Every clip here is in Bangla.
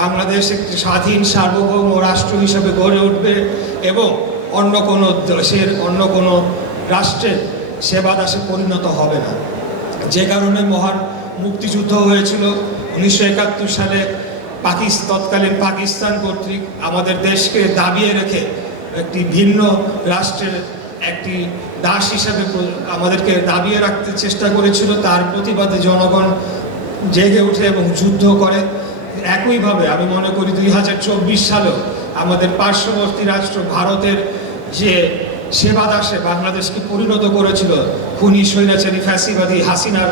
বাংলাদেশ একটি স্বাধীন সার্বভৌম রাষ্ট্র হিসেবে গড়ে উঠবে এবং অন্য কোনো দেশের অন্য কোনো রাষ্ট্রের সেবাদাসে পরিণত হবে না। যে কারণে মহান মুক্তিযুদ্ধ হয়েছিল 1971 সালে তৎকালীন পাকিস্তান কর্তৃক আমাদের দেশকে দাবিয়ে রেখে একটি ভিন্ন রাষ্ট্রের একটি দাস হিসাবে আমাদেরকে দাবিয়ে রাখতে চেষ্টা করেছিল। তার প্রতিবাদে জনগণ জেগে ওঠে এবং যুদ্ধ করে। একইভাবে আমি মনে করি 2024 সালেও আমাদের পার্শ্ববর্তী রাষ্ট্র ভারতের যে সেবাদাসে বাংলাদেশকে পরিণত করেছিল খুনি স্বৈরাচারী ফ্যাসিবাদী হাসিনার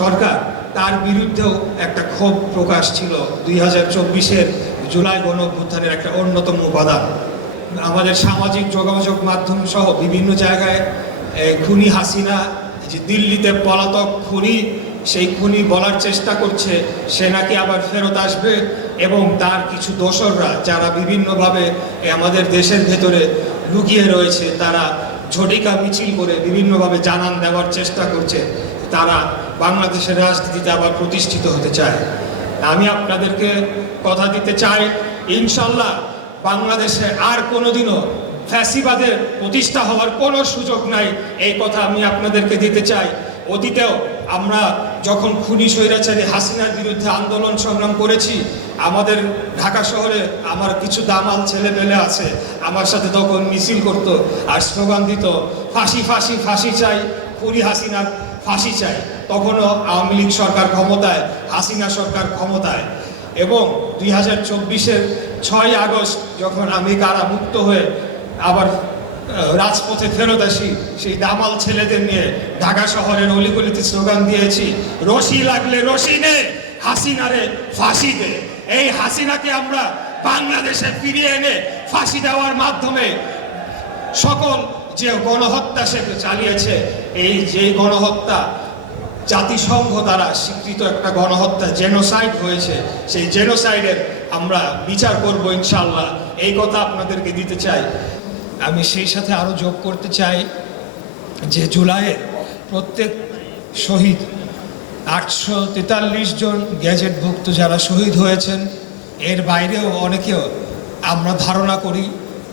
সরকার, তার বিরুদ্ধেও একটা ক্ষোভ প্রকাশ ছিল 2024-এর জুলাই গণঅভ্যুত্থানের একটা অন্যতম উপাদান। আমাদের সামাজিক যোগাযোগ মাধ্যম সহ বিভিন্ন জায়গায় খুনি হাসিনা যে দিল্লিতে পলাতক খুনি, সেই খুনি বলার চেষ্টা করছে সে নাকি আবার ফেরত আসবে এবং তার কিছু দোসররা যারা বিভিন্নভাবে আমাদের দেশের ভেতরে লুকিয়ে রয়েছে তারা ঝটিকা মিছিল করে বিভিন্নভাবে জানান দেওয়ার চেষ্টা করছে তারা বাংলাদেশের রাজনীতিতে আবার প্রতিষ্ঠিত হতে চায়। আমি আপনাদেরকে কথা দিতে চাই, ইনশাল্লাহ বাংলাদেশে আর কোনোদিনও ফ্যাসিবাদের প্রতিষ্ঠা হওয়ার কোনো সুযোগ নাই, এই কথা আমি আপনাদেরকে দিতে চাই। অতীতেও আমরা যখন খুনি স্বৈরাচারী হাসিনার বিরুদ্ধে আন্দোলন সংগ্রাম করেছি, আমাদের ঢাকা শহরে আমার কিছু দামাল ছেলেপেলে আছে, আমার সাথে তখন মিছিল করতো আর স্লোগান দিত ফাঁসি ফাঁসি ফাঁসি চাই, খুনি হাসিনার ফাঁসি চাই। তখনও আওয়ামী লীগ সরকার ক্ষমতায়, হাসিনা সরকার ক্ষমতায়। এবং 2024-এর 6ই আগস্ট যখন আমি কারামুক্ত হয়ে আবার রাজপথে ফেরত আসি, সেই দামাল ছেলেদের নিয়ে ঢাকা শহরের অলিগলিতে স্লোগান দিয়েছি, রশি লাগলে রশি নে, হাসিনারে ফাঁসি দে। এই হাসিনাকে আমরা বাংলাদেশে ফিরিয়ে এনে ফাঁসি দেওয়ার মাধ্যমে সকল যে গণহত্যা সে চালিয়েছে, এই যে গণহত্যা জাতিসংঘ দ্বারা স্বীকৃত একটা গণহত্যা জেনোসাইড হয়েছে, সেই জেনোসাইডের আমরা বিচার করব ইনশাল্লাহ, এই কথা আপনাদেরকে দিতে চাই। আমি সেই সাথে আরও যোগ করতে চাই যে জুলাইয়ের প্রত্যেক শহীদ 843 জন গ্যাজেটভুক্ত যারা শহীদ হয়েছেন, এর বাইরেও অনেকেও আমরা ধারণা করি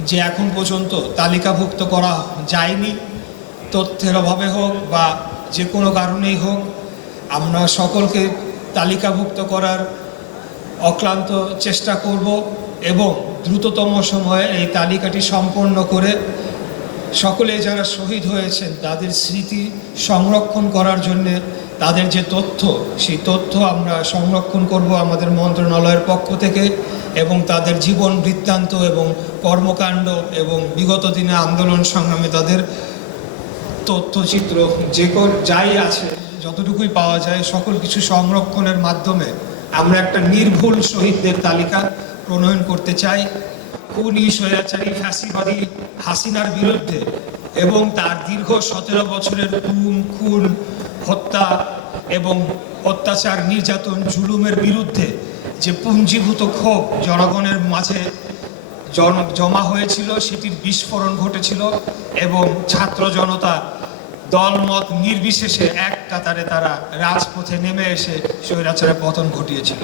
যে এখন পর্যন্ত তালিকাভুক্ত করা যায়নি, তথ্যের অভাবে হোক বা যে কোনো কারণেই হোক। আমরা সকলকে তালিকাভুক্ত করার অক্লান্ত চেষ্টা করব এবং দ্রুততম সময়ে এই তালিকাটি সম্পন্ন করে সকলে যারা শহীদ হয়েছেন তাদের স্মৃতি সংরক্ষণ করার জন্যে তাদের যে তথ্য, সেই তথ্য আমরা সংরক্ষণ করব আমাদের মন্ত্রণালয়ের পক্ষ থেকে এবং তাদের জীবন বৃত্তান্ত এবং কর্মকাণ্ড এবং বিগত দিনে আন্দোলন সংগ্রামে তাদের তথ্যচিত্র যাই আছে যতটুকুই পাওয়া যায় সকল কিছু সংরক্ষণের মাধ্যমে আমরা একটা নির্ভুল শহীদদের তালিকা প্রণয়ন করতে চাই। খুনি স্বৈরাচারী ফ্যাসিবাদী হাসিনার বিরুদ্ধে এবং তার দীর্ঘ 17 বছরের খুন হত্যা এবং অত্যাচার নির্যাতন জুলুমের বিরুদ্ধে যে পুঞ্জীভূত ক্ষোভ জনগণের মাঝে জমা হয়েছিল, সেটির বিস্ফোরণ ঘটেছিল এবং ছাত্র জনতা দলমত নির্বিশেষে এক কাতারে তারা রাজপথে নেমে এসে স্বৈরাচারের পতন ঘটিয়েছিল।